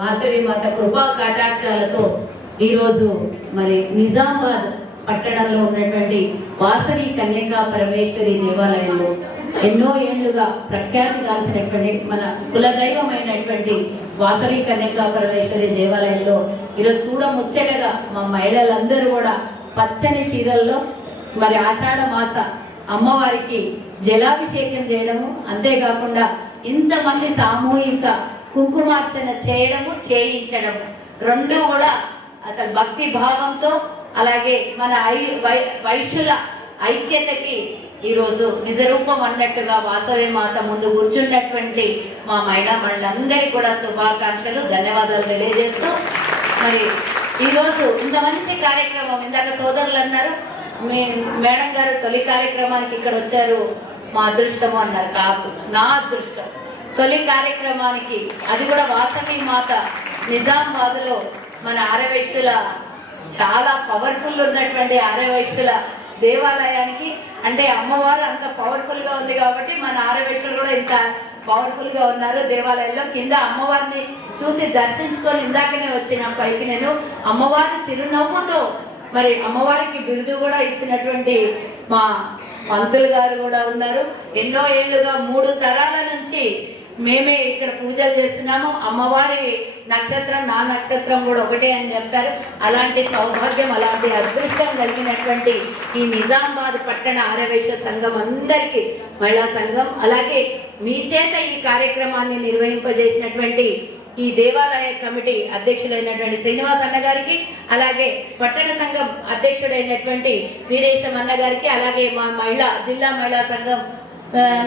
వాసవి మాత కృపా కటాక్షాలతో ఈరోజు మరి నిజామాబాద్ పట్టణంలో ఉన్నటువంటి వాసవి కన్యకా పరమేశ్వరి దేవాలయంలో ఎన్నో ఏళ్లుగా ప్రఖ్యాతిగాంచినటువంటి మన కులదైవమైనటువంటి వాసవి కన్యకా పరమేశ్వరి దేవాలయంలో ఈరోజు చూడముచ్చటగా మా మహిళలందరూ కూడా పచ్చని చీరల్లో మరి ఆషాఢ మాస అమ్మవారికి జలాభిషేకం చేయడము, అంతేకాకుండా ఇంతమంది సామూహిక కుంకుమార్చన చేయడము చేయించడము రెండు కూడా అసలు భక్తి భావంతో, అలాగే మన వైశ్యుల ఐక్యతకి ఈరోజు నిజరూపం అన్నట్టుగా వాసవి మాత ముందు కూర్చున్నటువంటి మా మహిళా మండలందరికీ కూడా శుభాకాంక్షలు, ధన్యవాదాలు తెలియజేస్తూ మరి ఈరోజు ఇంత మంచి కార్యక్రమం, ఇందాక సోదరులు అన్నారు మీ మేడం గారు తొలి కార్యక్రమానికి ఇక్కడ వచ్చారు మా అదృష్టము అన్నారు. కాదు, నా అదృష్టం. తొలి కార్యక్రమానికి అది కూడా వాసవి మాత నిజామాబాద్లో మన ఆర్యవైశ్యుల చాలా పవర్ఫుల్ ఉన్నటువంటి ఆర్యవైశ్యుల దేవాలయానికి, అంటే అమ్మవారు అంత పవర్ఫుల్గా ఉంది కాబట్టి మన ఆర్యవైశ్యులు కూడా ఇంత పవర్ఫుల్గా ఉన్నారు. దేవాలయంలో కింద అమ్మవారిని చూసి దర్శించుకొని ఇందాకనే వచ్చిన పైకి నేను అమ్మవారి చిరునవ్వుతో మరి అమ్మవారికి బిరుదు కూడా ఇచ్చినటువంటి మా పంతులు గారు కూడా ఉన్నారు. ఎన్నో ఏళ్ళుగా 3 తరాల నుంచి మేమే ఇక్కడ పూజలు చేస్తున్నాము. అమ్మవారి నక్షత్రం నా నక్షత్రం కూడా ఒకటే అని చెప్పారు. అలాంటి సౌభాగ్యం, అలాంటి అదృష్టం కలిగినటువంటి ఈ నిజామాబాద్ పట్టణ ఆర్యవైశ్య సంఘం అందరికీ, మహిళా సంఘం, అలాగే మీ చేత ఈ కార్యక్రమాన్ని నిర్వహింపజేసినటువంటి ఈ దేవాలయ కమిటీ అధ్యక్షులైనటువంటి శ్రీనివాస్ అన్న గారికి, అలాగే పట్టణ సంఘం అధ్యక్షుడైనటువంటి వీరేశం అన్న గారికి, అలాగే మా జిల్లా మహిళా సంఘం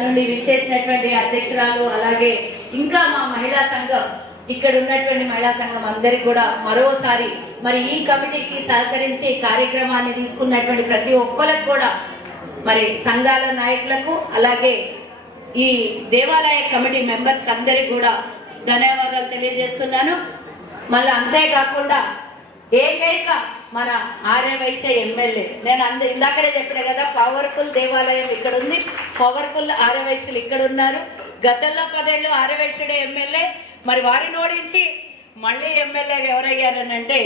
నుండి విచ్చేసినటువంటి అధ్యక్షురాలు, అలాగే ఇంకా మా మహిళా సంఘం ఇక్కడ ఉన్నటువంటి మహిళా సంఘం అందరికీ కూడా మరోసారి మరి ఈ కమిటీకి సహకరించి కార్యక్రమాన్ని తీసుకున్నటువంటి ప్రతి ఒక్కరికి కూడా మరి సంఘాల నాయకులకు, అలాగే ఈ దేవాలయ కమిటీ మెంబర్స్కి అందరికీ కూడా ధన్యవాదాలు తెలియజేస్తున్నాను. మళ్ళీ అంతేకాకుండా ఏకైక మన ఆర్యవైశ్య ఎమ్మెల్యే, నేను ఇందాకడే చెప్పిన కదా, పవర్ఫుల్ దేవాలయం ఇక్కడ ఉంది, పవర్ఫుల్ ఆర్యవైశ్యులు ఇక్కడ ఉన్నారు. గతంలో 10 ఏళ్ళు ఆర్యవైశ్యుడే ఎమ్మెల్యే, మరి వారిని ఓడించి మళ్ళీ ఎమ్మెల్యేగా ఎవరయ్యారని అంటే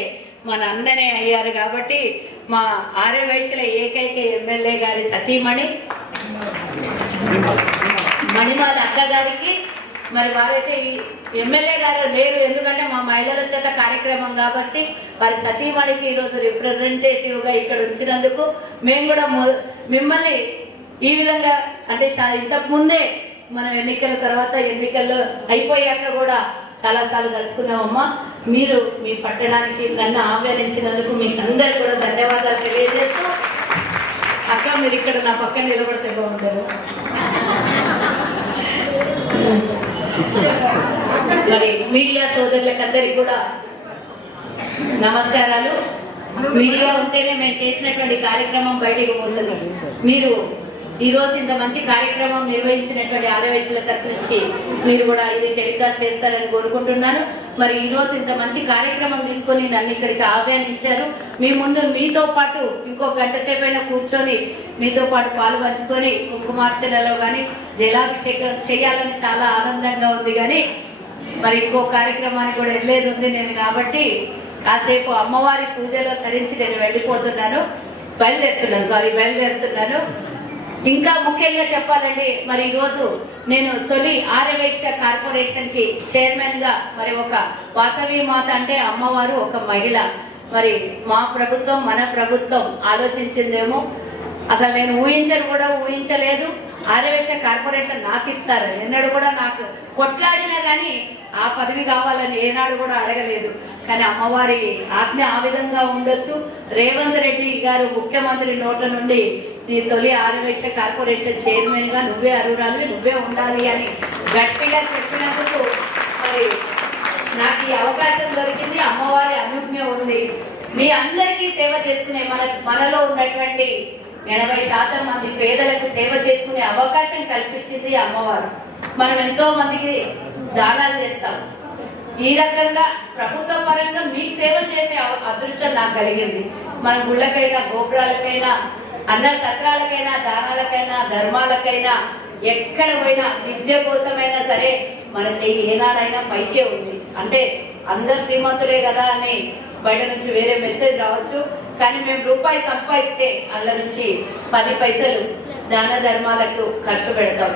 మన అన్ననే అయ్యారు. కాబట్టి మా ఆర్యవైశ్యుల ఏకైక ఎమ్మెల్యే గారి సతీమణి మణిమాల అక్క గారికి, మరి వారైతే ఎమ్మెల్యే గారు లేరు, ఎందుకంటే మా మహిళల చేత కార్యక్రమం కాబట్టి వారి సతీమణికి ఈరోజు రిప్రజెంటేటివ్గా ఇక్కడ ఉంచినందుకు మేము కూడా మిమ్మల్ని ఈ విధంగా అంటే ఇంతకు ముందే మనం ఎన్నికల తర్వాత ఎన్నికల్లో అయిపోయాక కూడా చాలాసార్లు కలుసుకున్నామమ్మా. మీరు మీ పట్టణానికి నన్ను ఆహ్వానించినందుకు మీకు అందరికీ కూడా ధన్యవాదాలు తెలియజేస్తూ, అక్క మీరు ఇక్కడ నా పక్కన నిలబడితే బాగుంటారు. మరి మీడియా సోదరులకు అందరికి కూడా నమస్కారాలు. మీడియా ఉంటేనే మేము చేసినటువంటి కార్యక్రమం బయటికి పోతుంది. మీరు ఈరోజు ఇంత మంచి కార్యక్రమం నిర్వహించినటువంటి ఆర్యవైశ్యుల తరఫు నుంచి మీరు కూడా ఇది టెలికాస్ట్ చేస్తారని కోరుకుంటున్నాను. మరి ఈరోజు ఇంత మంచి కార్యక్రమం తీసుకొని నన్ను ఇక్కడికి ఆహ్వానించారు. మీ ముందు మీతో పాటు ఇంకో గంట సేపు అయినా కూర్చొని మీతో పాటు పాలు పంచుకొని కుంకుమార్చనలో కానీ జలాభిషేకం చేయాలని చాలా ఆనందంగా ఉంది. కానీ మరి ఇంకో కార్యక్రమానికి కూడా వెళ్ళేది ఉంది నేను, కాబట్టి కాసేపు అమ్మవారి పూజలో తరించి నేను బయలుదేరుతున్నాను. ఇంకా ముఖ్యంగా చెప్పాలండి, మరి ఈరోజు నేను తొలి ఆర్యవైశ్య కార్పొరేషన్కి చైర్మన్గా, మరి ఒక వాసవి మాత అంటే అమ్మవారు ఒక మహిళ, మరి మా ప్రభుత్వం మన ప్రభుత్వం ఆలోచించిందేమో, అసలు నేను ఊహించలేదు ఆర్యవైశ్య కార్పొరేషన్ నాకు ఇస్తారు ఎన్నడూ కూడా, నాకు కొట్లాడినా కానీ ఆ పదవి కావాలని ఏనాడు కూడా అడగలేదు. కానీ అమ్మవారి ఆజ్ఞ ఆ విధంగా ఉండొచ్చు. రేవంత్ రెడ్డి గారు ముఖ్యమంత్రి నోట నుండి నీ తొలి ఆర్యవైశ్య కార్పొరేషన్ చైర్మన్గా నువ్వే అర్హురాలి, నువ్వే ఉండాలి అని గట్టిగా చెప్పినందుకు మరి నాకు ఈ అవకాశం దొరికింది. అమ్మవారి అనుజ్ఞ ఉంది. మీ అందరికీ సేవ చేసుకునే మనలో ఉన్నటువంటి 80% మంది పేదలకు సేవ చేసుకునే అవకాశం కల్పించింది అమ్మవారు. మనం ఎంతో మందికి దానాలు చేస్తాం. ఈ రకంగా ప్రభుత్వ పరంగా మీకు సేవలు చేసే అదృష్టం నాకు కలిగింది. మన గుళ్ళకైనా, గోపురాలకైనా, అన్న సత్రాలకైనా, దానాలకైనా, ధర్మాలకైనా, ఎక్కడ పోయినా విద్య కోసమైనా సరే మన చెయ్యి ఏనాడైనా పైకే ఉంది. అంటే అందరు శ్రీమంతులే కదా అని బయట నుంచి వేరే మెసేజ్ రావచ్చు, కానీ మేము రూపాయి సంపాదిస్తే అందులో నుంచి 10 పైసలు దాన ధర్మాలకు ఖర్చు పెడతాం.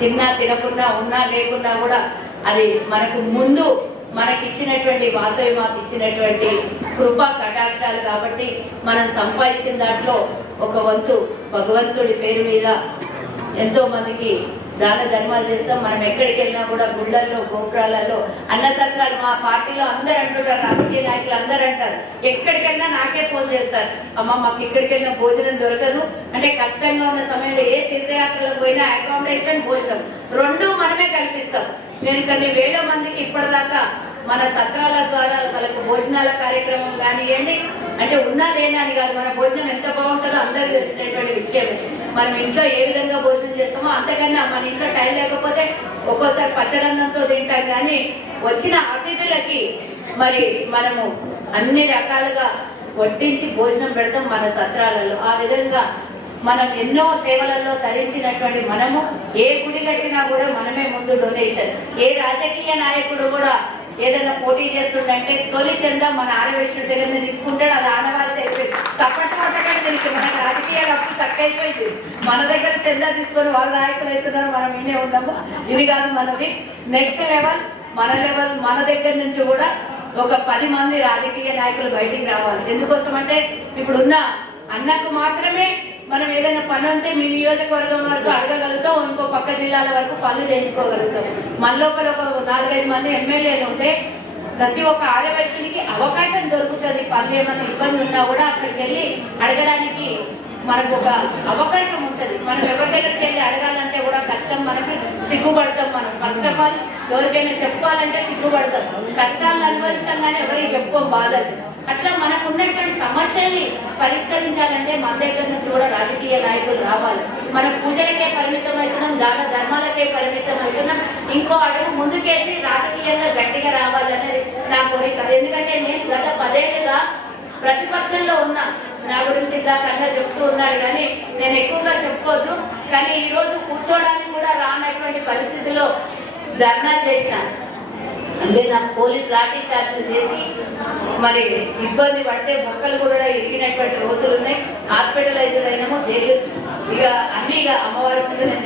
తిన్నా తినకుండా ఉన్నా లేకున్నా కూడా అది మనకు ముందు మనకిచ్చినటువంటి వాసవి మాకు ఇచ్చినటువంటి కృపా కటాక్షాలు కాబట్టి మనం సంపాదించిన దాంట్లో ఒక వంతు భగవంతుడి పేరు మీద ఎంతో మందికి దాన ధర్మాలు చేస్తాం. మనం ఎక్కడికి వెళ్ళినా కూడా గుళ్ళల్లో గోపురాలలో అన్న సత్రాలు మా పార్టీలో అందరు అంటుంటారు, రాజకీయ నాయకులు అందరూ అంటారు, ఎక్కడికి వెళ్ళినా నాకే ఫోన్ చేస్తారు, అమ్మ మాకు ఎక్కడికి వెళ్ళినా భోజనం దొరకదు అంటే. కష్టంగా ఉన్న సమయంలో ఏ తీర్థయాత్రలకు పోయినా అకామిడేషన్ భోజనం రెండు మనమే కల్పిస్తాం. నేను కొన్ని వేల మందికి ఇప్పటిదాకా మన సత్రాల ద్వారా వాళ్ళకు భోజనాల కార్యక్రమం కానివ్వండి, అంటే ఉన్నా లేనా అని కాదు, మన భోజనం ఎంత బాగుంటుందో అందరికీ తెలిసినటువంటి విషయమే. మనం ఇంట్లో ఏ విధంగా భోజనం చేస్తామో అంతకన్నా మన ఇంట్లో టైం లేకపోతే ఒక్కోసారి పచ్చడన్నంతో తింటాం, కానీ వచ్చిన అతిథులకి మరి మనము అన్ని రకాలుగా వడ్డించి భోజనం పెడతాం మన సత్రాలలో. ఆ విధంగా మనం ఎన్నో సేవలలో తరించినటువంటి మనము ఏ గుడి కట్టినా కూడా మనమే ముందు డొనేషన్. ఏ రాజకీయ నాయకుడు కూడా ఏదైనా పోటీ చేస్తుందంటే తొలి చందా మన ఆరవేశ్వరుడి దగ్గర తీసుకుంటాడు, అది ఆనవాళ్ళతో అయిపోయింది. తప్పట్టు పట్టగానే తెలిసి మనకి రాజకీయాలు అప్పుడు తక్కువ అయిపోయింది. మన దగ్గర చందా తీసుకొని వాళ్ళు నాయకులు అవుతున్నారు, మనం ఇన్నే ఉన్నాము. ఇది కాదు మనది. నెక్స్ట్ లెవెల్ మన దగ్గర నుంచి కూడా ఒక 10 మంది రాజకీయ నాయకులు బయటికి రావాలి. ఎందుకోసం అంటే ఇప్పుడున్న అన్నకు మాత్రమే మనం ఏదైనా పని ఉంటే మీ నియోజకవర్గం వరకు అడగగలుగుతాం, ఇంకో పక్క జిల్లాల వరకు పనులు చేయించుకోగలుగుతాం. మనలో ఒక 4-5 మంది ఎమ్మెల్యేలు ఉంటే ప్రతి ఒక్క ఆడవేషనికి అవకాశం దొరుకుతుంది. పనులు ఏమైనా ఇబ్బంది ఉన్నా కూడా అక్కడికి వెళ్ళి అడగడానికి మనకు ఒక అవకాశం ఉంటుంది. మనం ఎవరి దగ్గరికి వెళ్ళి అడగాలంటే కూడా కష్టం, మనకి సిగ్గుపడతాం. మనం ఫస్ట్ ఆఫ్ ఆల్ ఎవరికైనా చెప్పుకోవాలంటే సిగ్గుపడతాం, కష్టాలను అనుభవిస్తాం కానీ ఎవరికి చెప్పుకోం బాధలు. అట్లా మనకు ఉన్నటువంటి సమస్యల్ని పరిష్కరించాలంటే మన దగ్గర నుంచి కూడా రాజకీయ నాయకులు రావాలి. మన పూజలకే పరిమితం అవుతున్నాం, దాన ధర్మాలకే పరిమితం అవుతున్నాం. ఇంకో అడుగు ముందుకేసి రాజకీయంగా గట్టిగా రావాలనేది నా కోరిక. ఎందుకంటే నేను గత 10 ఏళ్ళుగా ప్రతిపక్షంలో ఉన్నా. నా గురించి ఇందాక చెప్తూ ఉన్నాడు కానీ నేను ఎక్కువగా చెప్పుకోవద్దు, కానీ ఈరోజు కూర్చోవడానికి కూడా రానటువంటి పరిస్థితిలో ధర్నాలు చేశాను. అంటే నాకు పోలీస్ లాఠీ చార్జీలు చేసి మరి ఇబ్బంది పడితే మొక్కలు కూడా ఇరిగినటువంటి రోజులు ఉన్నాయి. హాస్పిటలైజ్డ్ అయినాము, జైలు, ఇక అన్నీ ఇక అమ్మవారి ముందు నేను